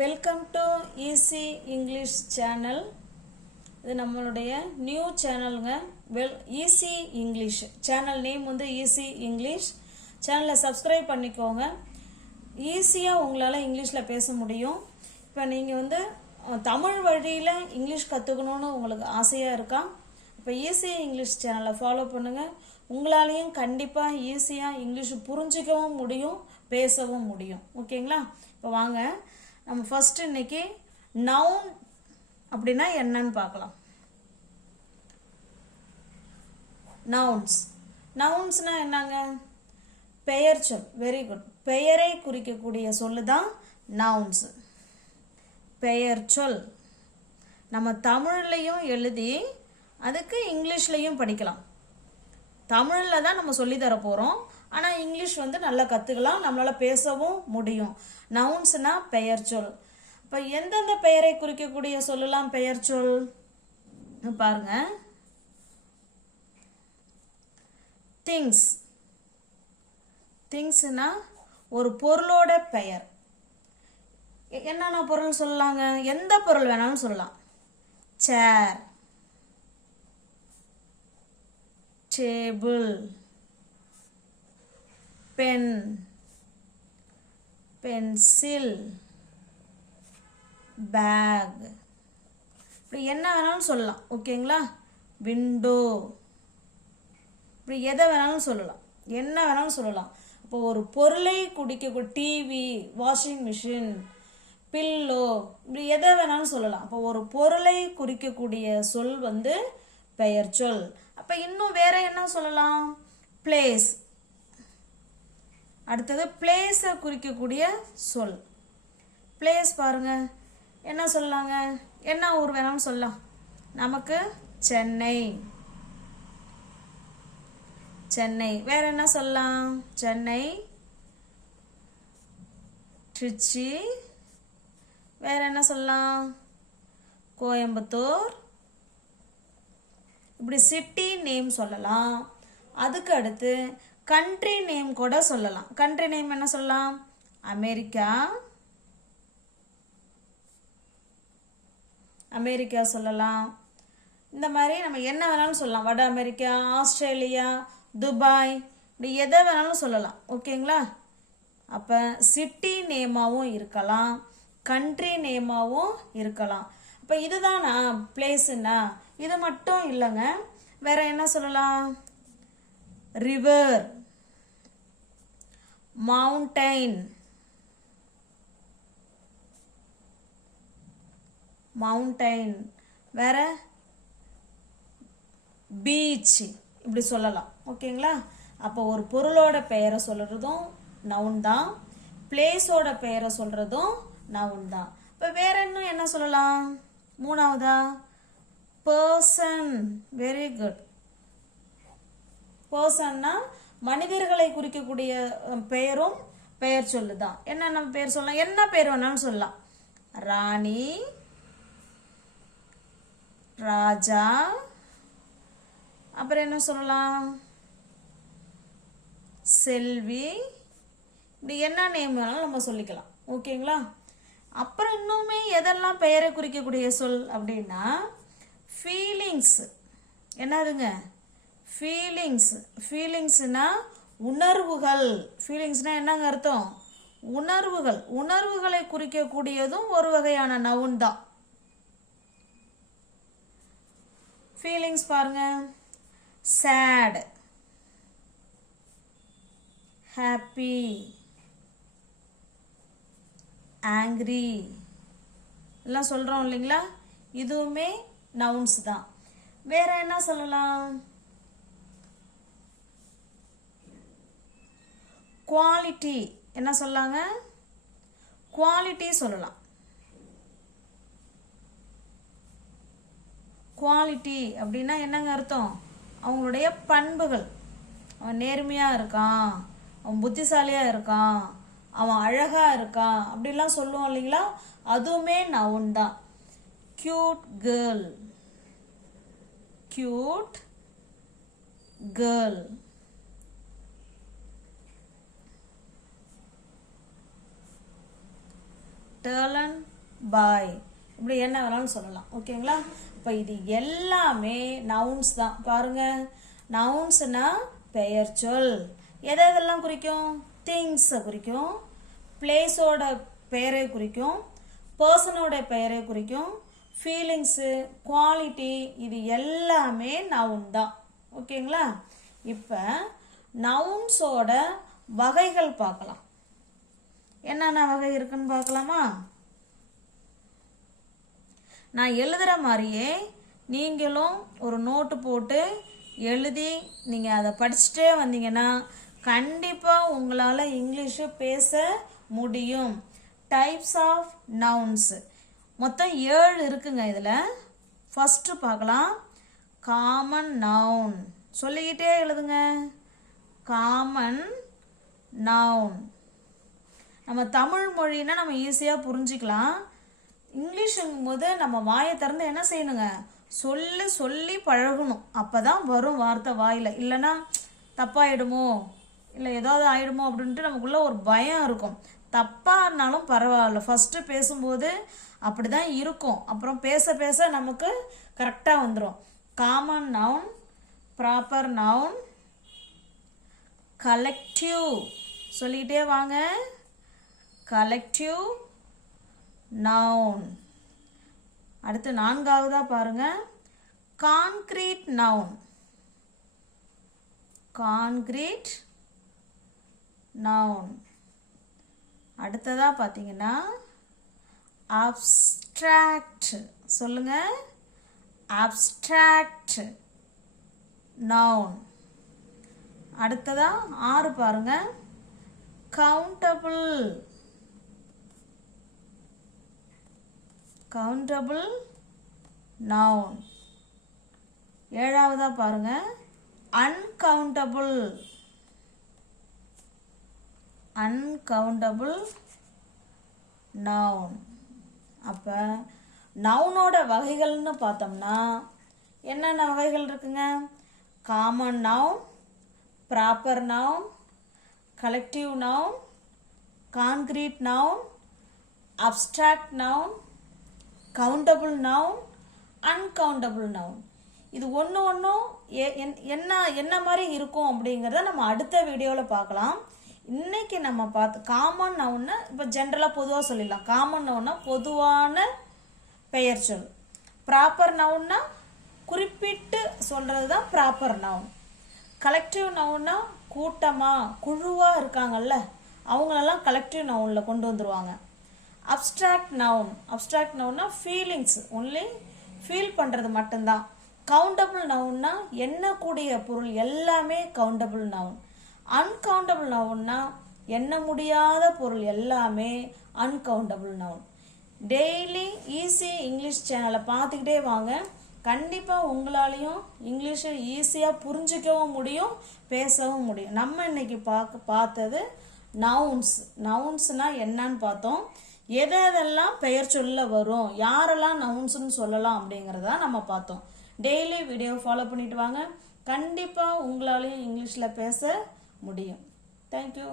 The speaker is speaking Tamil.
Welcome to easy English channel. இது நம்மளுடைய நியூ சேனலுங்க. ஈஸி இங்கிலீஷ் சேனல் நேம் வந்து ஈஸி இங்கிலீஷ். சேனலை சப்ஸ்கிரைப் பண்ணிக்கோங்க. ஈஸியாக உங்களால் இங்கிலீஷில் பேச முடியும். இப்போ நீங்கள் வந்து தமிழ் வழியில் இங்கிலீஷ் கற்றுக்கணுன்னு உங்களுக்கு ஆசையாக இருக்கா? இப்போ ஈஸி இங்கிலீஷ் சேனலை ஃபாலோ பண்ணுங்கள். உங்களாலேயும் கண்டிப்பாக ஈஸியாக இங்கிலீஷ் புரிஞ்சிக்கவும் முடியும், பேசவும் முடியும். ஓகேங்களா? இப்போ வாங்க நம்ம ஃபர்ஸ்ட் இன்னைக்கு நவுன் அப்படின்னா என்னன்னு பார்க்கலாம். நவுன்ஸ்னா என்னங்க? பெயர் சொல். Very good. பெயரை குறிக்கக்கூடிய சொல்லு தான் நவுன்ஸ். பெயர் சொல் நம்ம தமிழ்லையும் எழுதி அதுக்கு இங்கிலீஷ்லையும் படிக்கலாம். தமிழில் தான் நம்ம சொல்லி தர போகிறோம், ஆனால் இங்கிலீஷ் வந்து நல்லா கற்றுக்கலாம், நம்மளால் பேசவும் முடியும். நவுன்ஸ்னா பெயர் சொல். இப்போ எந்தெந்த பெயரை குறிக்கக்கூடிய சொல்லலாம் பெயர் சொல் பாருங்க. திங்ஸ். திங்ஸ்னா ஒரு பொருளோட பெயர். என்னென்ன பொருள் சொல்லலாங்க? எந்த பொருள் வேணாலும் சொல்லலாம். சேர், டேபிள், பென், பென்சில், பேக், இப்படி என்ன வேணாலும் சொல்லலாம். ஓகேங்களா? விண்டோ, இப்படி எதை வேணாலும் சொல்லலாம், என்ன வேணாலும் சொல்லலாம். இப்போ ஒரு பொருளை குடிக்க டிவி, வாஷிங் மிஷின், பில்லோ, இப்படி எதை வேணாலும் சொல்லலாம். அப்போ ஒரு பொருளை குறிக்கக்கூடிய சொல் வந்து பெயர் சொல். அப்போ இன்னும் வேற என்ன சொல்லலாம்? பிளேஸ். அடுத்தது பிளேஸை குறிக்கக்கூடிய சொல். பிளேஸ் பாருங்க, என்ன சொல்லலாங்க? என்ன ஊர் வேணாலும் சொல்லலாம். நமக்கு சென்னை. சென்னை. வேற என்ன சொல்லலாம்? சென்னை, திருச்சி, வேற என்ன சொல்லலாம்? கோயம்புத்தூர். இப்படி சிட்டி நேம் சொல்லலாம். அதுக்கு அடுத்து கண்ட்ரி நேம் கூட சொல்லலாம். கண்ட்ரி நேம் என்ன சொல்லலாம்? அமெரிக்கா, அமெரிக்கா சொல்லலாம். இந்த மாதிரி நம்ம என்ன வேணாலும் சொல்லலாம். வட அமெரிக்கா, ஆஸ்திரேலியா, துபாய், இப்படி எதை வேணாலும் சொல்லலாம். ஓகேங்களா? அப்போ சிட்டி நேமாகவும் இருக்கலாம், கண்ட்ரி நேமாகவும் இருக்கலாம். அப்போ இதுதானா பிளேஸுன்னா? இது மட்டும் இல்லைங்க, வேற என்ன சொல்லலாம்? ரிவர், மவுண்டைன், மவுண்டைன், வேற பீச், இப்படி சொல்லலாம். ஓகேங்களா? அப்போ ஒரு பொருளோட பெயரை சொல்றதும் நவுன் தான், பிளேஸோட பெயரை சொல்றதும் நவுன் தான். இப்போ வேற இன்னும் என்ன சொல்லலாம்? மூணாவதா பர்சன். Very good. பர்சன்னா மனிதர்களை குறிக்கக்கூடிய பெயரும் பெயர் சொல்லுதான். என்னென்ன பெயர் சொல்லலாம்? என்ன பெயர் வேணாலும் சொல்லலாம். ராணி, ராஜா, அப்புறம் என்ன சொல்லலாம்? செல்வி, இப்படி என்ன நேம் வேணாலும் நம்ம சொல்லிக்கலாம். ஓகேங்களா? அப்புறம் இன்னுமே எதெல்லாம் பெயரை குறிக்கக்கூடிய சொல் அப்படின்னா ஃபீலிங்ஸ். என்னதுங்க? ஃபீலிங்ஸ். ஃபீலிங்ஸ்னா உணர்வுகள். ஃபீலிங்ஸ்னா என்னங்க அர்த்தம்? உணர்வுகள். உணர்வுகளை குறிக்கக்கூடியதும் ஒரு வகையான நவுன் தான். ஃபீலிங்ஸ் பாருங்க. சேட், ஹாப்பி, ஆங்க்ரி எல்லாம் சொல்றோம் இல்லைங்களா? இதுவுமே நவுன்ஸ் தான். வேற என்ன சொல்லலாம்? குவாலிட்டி. என்ன சொல்லாங்க? குவாலிட்டி சொல்லலாம். குவாலிட்டி அப்படின்னா என்னங்க அர்த்தம்? அவங்களுடைய பண்புகள். அவன் நேர்மையா இருக்கான், அவன் புத்திசாலியா இருக்கான், அவன் அழகா இருக்கான், அப்படிலாம் சொல்லுவோம் இல்லைங்களா? அதுவுமே நவுன் தான். Cute girl, cute girl. turn by. இப்படி என்ன வேணாலும் சொல்லலாம். ஓகேங்களா? இப்போ இது எல்லாமே நவுன்ஸ் தான். பாருங்க, நவுன்ஸ்னா பெயர் சொல். எதெல்லாம் குறிக்கும்? திங்ஸை குறிக்கும், பிளேஸோட பெயரை குறிக்கும், பர்சனோட பெயரை குறிக்கும், ஃபீலிங்ஸு, குவாலிட்டி, இது எல்லாமே நவுன் தான். ஓகேங்களா? இப்போ நவுன்ஸோட வகைகள் பார்க்கலாம். என்னென்ன வகை இருக்குன்னு பார்க்கலாமா? நான் எழுதுகிற மாதிரியே நீங்களும் ஒரு நோட்டு போட்டு எழுதி நீங்கள் அதை படிச்சுட்டே வந்தீங்கன்னா கண்டிப்பாக உங்களால் இங்கிலீஷு பேச முடியும். டைப்ஸ் ஆஃப் நவுன்ஸு மொத்தம் 7 இருக்குங்க. இதில் ஃபஸ்ட்டு பார்க்கலாம். Common noun. சொல்லிக்கிட்டே எழுதுங்க. Common noun. நம்ம தமிழ் மொழின்னா நம்ம ஈஸியாக புரிஞ்சிக்கலாம். இங்கிலீஷுங்கும் போது நம்ம வாயை திறந்து என்ன செய்யணுங்க? சொல்லி பழகணும். அப்போ தான் வரும் வார்த்தை வாயில். இல்லைன்னா தப்பாயிடுமோ, இல்லை ஏதாவது ஆயிடுமோ அப்படின்ட்டு நமக்குள்ள ஒரு பயம் இருக்கும். தப்பாக இருந்தாலும் பரவாயில்ல, ஃபஸ்ட்டு பேசும்போது அப்படி தான் இருக்கும். அப்புறம் பேச பேச நமக்கு கரெக்டாக வந்துடும். Common noun, proper noun, collective. சொல்லிகிட்டே வாங்க. Collective noun. அடுத்து 4ஆவதா பாருங்க, கான்கிரீட் நவுன். Concrete noun. அடுத்ததா பார்த்தீங்கன்னா அப்ஸ்ட்ராக்ட். சொல்லுங்க. Abstract noun. அடுத்ததா 6 பாருங்க, கவுண்டபிள். Countable noun. 7ஆவதா பாருங்க, அன்கவுண்டபிள். Uncountable noun. அப்போ நவுனோட வகைகள்னு பார்த்தோம்னா என்னென்ன வகைகள் இருக்குங்க? Common noun, proper noun, collective noun, concrete noun, abstract noun, countable noun, uncountable noun. இது ஒன்றும் என்ன மாதிரி இருக்கும் அப்படிங்கிறத நம்ம அடுத்த வீடியோவில் பார்க்கலாம். இன்னைக்கு நம்ம காமன் நவுன்னா இப்போ ஜென்ரலாக பொதுவாக சொல்லிடலாம். காமன் நவுன்னா பொதுவான பெயர் சொல். ப்ராப்பர் நவுன்னா குறிப்பிட்டு சொல்கிறது தான் ப்ராப்பர் நவுன். கலெக்டிவ் நவுன்னா கூட்டமாக குழுவாக இருக்காங்கல்ல அவங்களெல்லாம் கலெக்டிவ் நவுனில் கொண்டு வந்துருவாங்க. Abstract noun. அப்ஸ்ட்ராக்ட் நவுன்னா ஃபீலிங்ஸ், ஒன்லி ஃபீல் பண்ணுறது மட்டும்தான். கவுண்டபிள் நவுன்னா எண்ணக்கூடிய பொருள் எல்லாமே கவுண்டபிள் நவுன். அன்கவுண்டபிள் நவுன்னா எண்ண முடியாத பொருள் எல்லாமே uncountable noun. Daily easy English சேனலை பார்த்துக்கிட்டே வாங்க. கண்டிப்பாக உங்களாலையும் இங்கிலீஷை ஈஸியாக புரிஞ்சிக்கவும் முடியும், பேசவும் முடியும். நம்ம இன்னைக்கு பார்த்தது நவுன்ஸ். நவுன்ஸ்னால் என்னன்னு பார்த்தோம். எதெல்லாம் பெயர் சொல்ல வரும், யாரெல்லாம் நவுன்ஸ்னு சொல்லலாம் அப்படிங்கிறத நம்ம பார்த்தோம். டெய்லி வீடியோ ஃபாலோ பண்ணிட்டு வாங்க. கண்டிப்பாக உங்களாலையும் இங்கிலீஷில் பேச முடியும். தேங்க்யூ.